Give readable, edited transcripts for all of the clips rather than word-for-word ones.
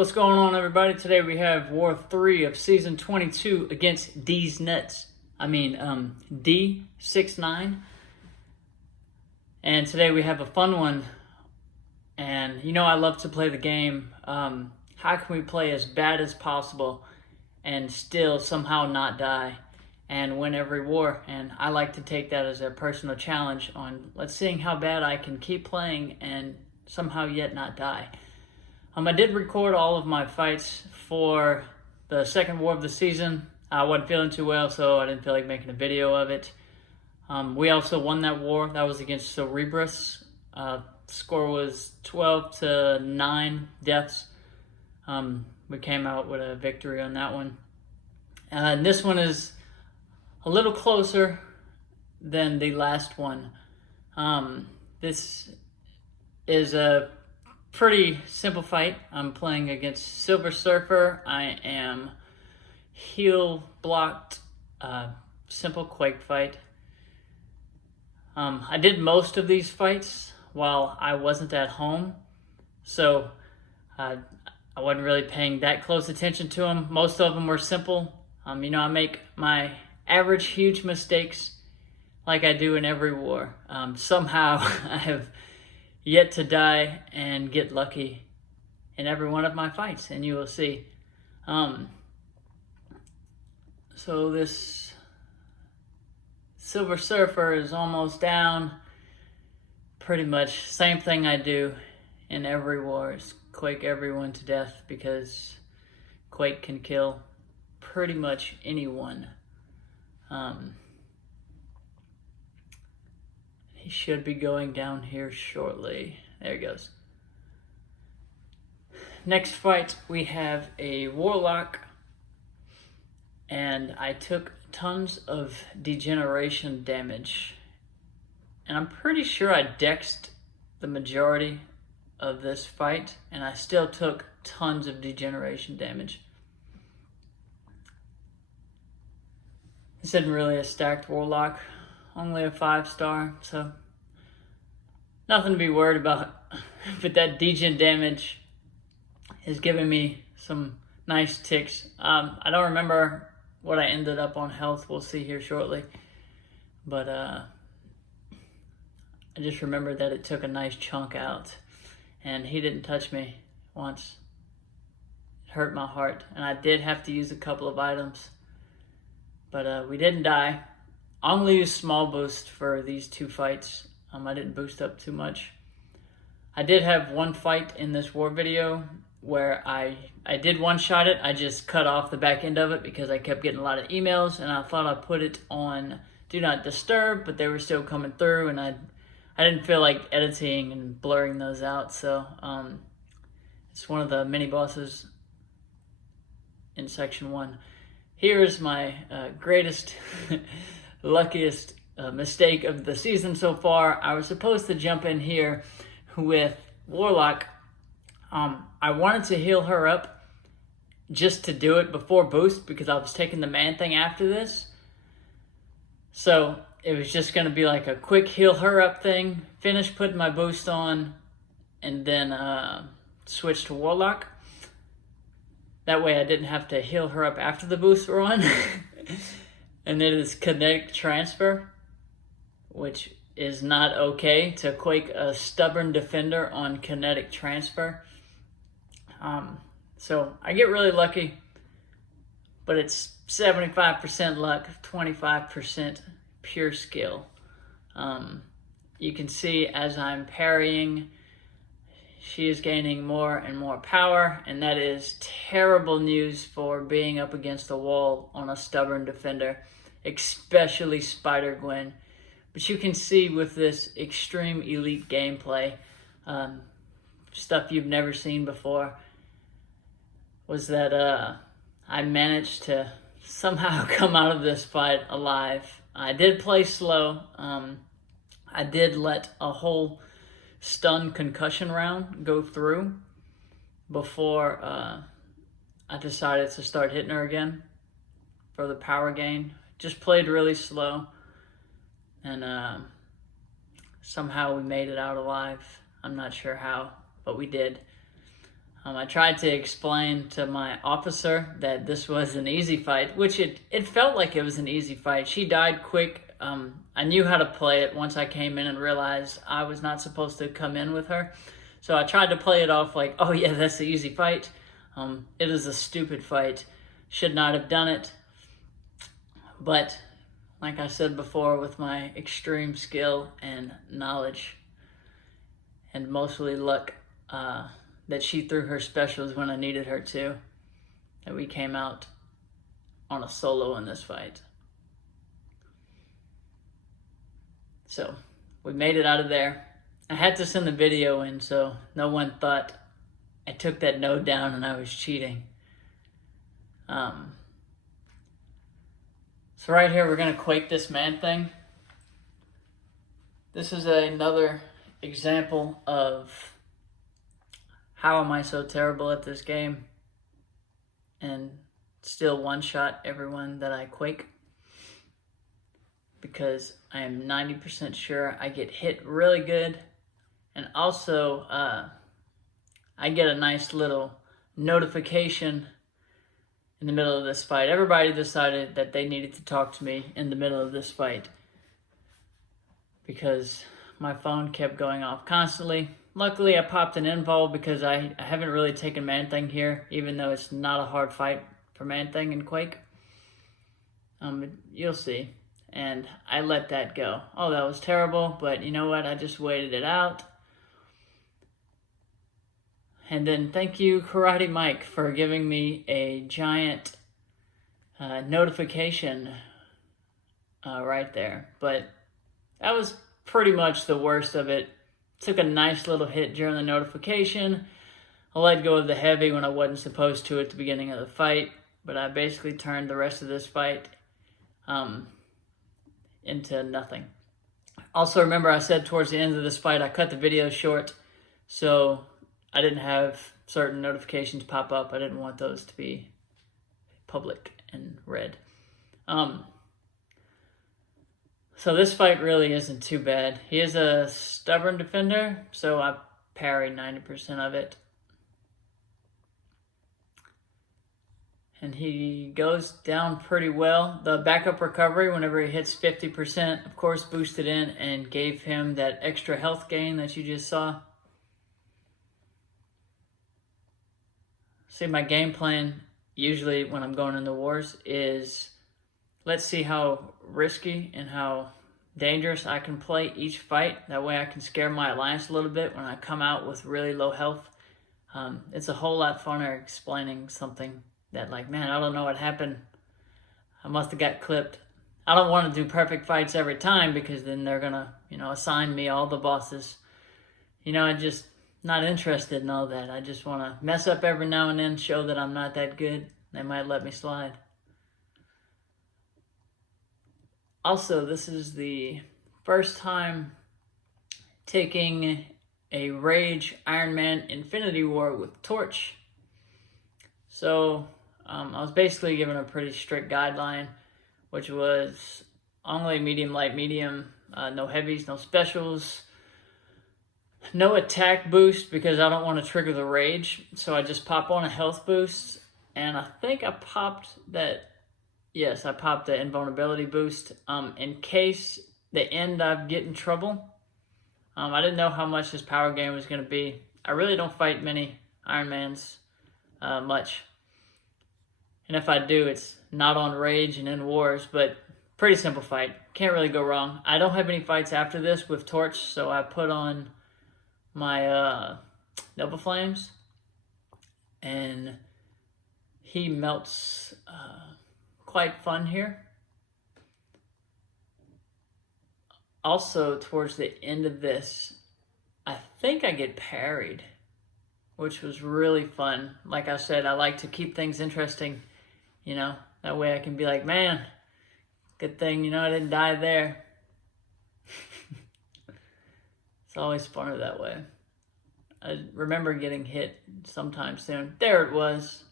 What's going on, everybody? Today we have War 3 of Season 22 against D69. And today we have a fun one. And you know I love to play the game. How can we play as bad as possible and still somehow not die and win every war? And I like to take that as a personal challenge on seeing how bad I can keep playing and somehow yet not die. I did record all of my fights for the second war of the season. I wasn't feeling too well, so I didn't feel like making a video of it. We also won that war. That was against Cerebrus. Score was 12-9 deaths. We came out with a victory on that one. And this one is a little closer than the last one. This is a pretty simple fight. I'm playing against Silver Surfer. I am heal blocked, simple Quake fight. I did most of these fights while I wasn't at home, so I wasn't really paying that close attention to them. Most of them were simple. I make my average huge mistakes like I do in every war. Somehow I have yet to die and get lucky in every one of my fights, and you will see. So this Silver Surfer is almost down. Pretty much same thing I do in every war is Quake everyone to death, because Quake can kill pretty much anyone. He should be going down here shortly. There he goes. Next fight, we have a Warlock, and I took tons of degeneration damage. And I'm pretty sure I dexed the majority of this fight, and I still took tons of degeneration damage. This isn't really a stacked Warlock. Only a 5-star, so nothing to be worried about. But that degen damage is giving me some nice ticks. I don't remember what I ended up on health. We'll see here shortly. But I just remember that it took a nice chunk out, and he didn't touch me once. It hurt my heart, and I did have to use a couple of items. But we didn't die. I only used small boost for these two fights. I didn't boost up too much. I did have one fight in this war video where I did one-shot it. I just cut off the back end of it because I kept getting a lot of emails, and I thought I put it on Do Not Disturb, but they were still coming through, and I didn't feel like editing and blurring those out. So it's one of the mini bosses in section 1. Here's my greatest luckiest mistake of the season so far. I was supposed to jump in here with Warlock. I wanted to heal her up just to do it before boost, because I was taking the ManThing after this. So it was just going to be like a quick heal her up thing, finish putting my boost on, and then switch to Warlock. That way I didn't have to heal her up after the boosts were on. And it is kinetic transfer, which is not okay to Quake a stubborn defender on kinetic transfer. So I get really lucky, but it's 75% luck, 25% pure skill. You can see as I'm parrying, she is gaining more and more power, and that is terrible news for being up against the wall on a stubborn defender, especially SpiderGwen. But you can see with this extreme elite gameplay, stuff you've never seen before, was that I managed to somehow come out of this fight alive. I did play slow. I did let a whole stun concussion round go through before I decided to start hitting her again for the power gain. Just played really slow, and somehow we made it out alive. I'm not sure how, but we did. I tried to explain to my officer that this was an easy fight, which it felt like it was an easy fight. She died quick. I knew how to play it once I came in and realized I was not supposed to come in with her. So I tried to play it off like, oh yeah, that's the easy fight. It is a stupid fight. Should not have done it. But like I said before, with my extreme skill and knowledge and mostly luck, that she threw her specials when I needed her to, that we came out on a solo in this fight. So we made it out of there. I had to send the video in so no one thought I took that node down and I was cheating. So right here we're gonna quake this ManThing. This is another example of how am I so terrible at this game and still one-shot everyone that I quake, because I am 90% sure I get hit really good, and also I get a nice little notification in the middle of this fight. Everybody decided that they needed to talk to me in the middle of this fight because my phone kept going off constantly. Luckily, I popped an invul because I haven't really taken ManThing here, even though it's not a hard fight for ManThing in Quake. You'll see. And I let that go. Oh, that was terrible, but you know what? I just waited it out. And then thank you, Karate Mike, for giving me a giant notification right there. But that was pretty much the worst of it. Took a nice little hit during the notification. I let go of the heavy when I wasn't supposed to at the beginning of the fight, but I basically turned the rest of this fight into nothing. Also, remember I said towards the end of this fight I cut the video short, so I didn't have certain notifications pop up. I didn't want those to be public and read. So this fight really isn't too bad. He is a stubborn defender, so I parry 90% of it. And he goes down pretty well. The backup recovery, whenever he hits 50%, of course, boosted in and gave him that extra health gain that you just saw. See, my game plan, usually when I'm going into wars, is let's see how risky and how dangerous I can play each fight. That way I can scare my alliance a little bit when I come out with really low health. It's a whole lot funner explaining something that, like, man, I don't know what happened. I must have got clipped. I don't want to do perfect fights every time because then they're going to, assign me all the bosses. I'm just not interested in all that. I just want to mess up every now and then, show that I'm not that good. They might let me slide. Also, this is the first time taking a Rage Iron Man Infinity War with Torch. So, I was basically given a pretty strict guideline, which was only medium, light, medium, no heavies, no specials, no attack boost because I don't want to trigger the rage. So I just pop on a health boost, and I think I popped that. Yes, I popped the invulnerability boost in case the end I get in trouble. I didn't know how much this power gain was going to be. I really don't fight many Iron Mans much. And if I do, it's not on Rage and in Wars, but pretty simple fight. Can't really go wrong. I don't have any fights after this with Torch, so I put on my Nova Flames, and he melts quite fun here. Also, towards the end of this, I think I get parried, which was really fun. Like I said, I like to keep things interesting, that way I can be like, man, good thing, I didn't die there. It's always funner that way. I remember getting hit sometime soon. There it was.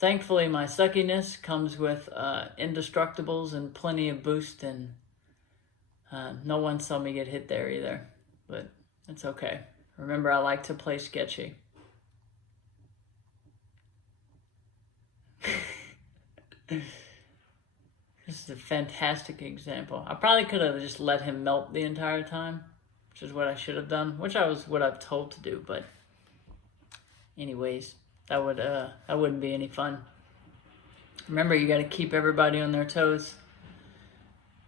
Thankfully, my suckiness comes with indestructibles and plenty of boost, and no one saw me get hit there either, but it's okay. Remember, I like to play sketchy. This is a fantastic example. I probably could have just let him melt the entire time, which is what I should have done, which was what I've told to do, but anyways, that wouldn't be any fun. Remember, you got to keep everybody on their toes.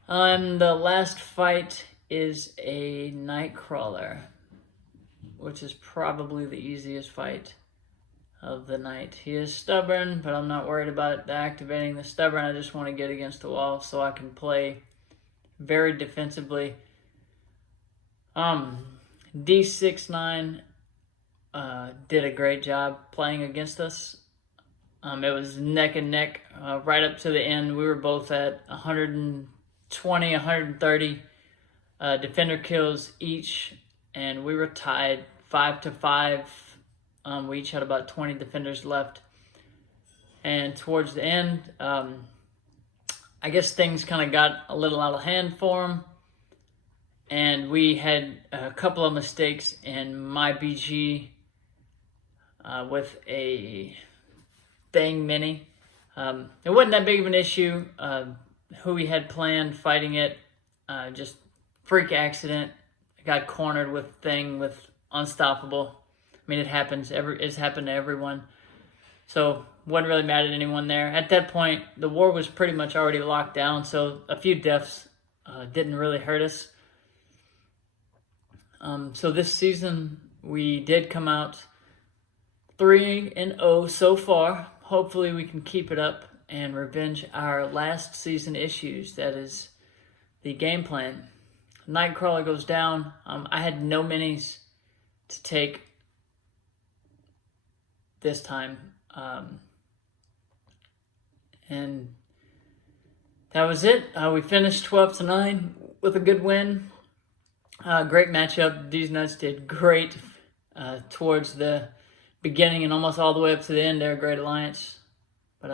The last fight is a Nightcrawler, which is probably the easiest fight of the night. He is stubborn, but I'm not worried about activating the stubborn. I just want to get against the wall so I can play very defensively. D69 did a great job playing against us. It was neck and neck right up to the end. We were both at 120, 130 defender kills each, and we were tied 5-5. We each had about 20 defenders left. And towards the end, I guess things kind of got a little out of hand for him. And we had a couple of mistakes in my BG with a Bang Mini. It wasn't that big of an issue. Who we had planned fighting it, just freak accident. I got cornered with Unstoppable. I mean, it happens. It's happened to everyone. So, wasn't really mad at anyone there. At that point, the war was pretty much already locked down, so a few deaths didn't really hurt us. So this season, we did come out 3-0 so far. Hopefully, we can keep it up and revenge our last season issues. That is the game plan. Nightcrawler goes down. I had no minis to take this time. And that was it. We finished 12-9 with a good win. Great matchup. These nuts did great towards the beginning and almost all the way up to the end. They're a great alliance. But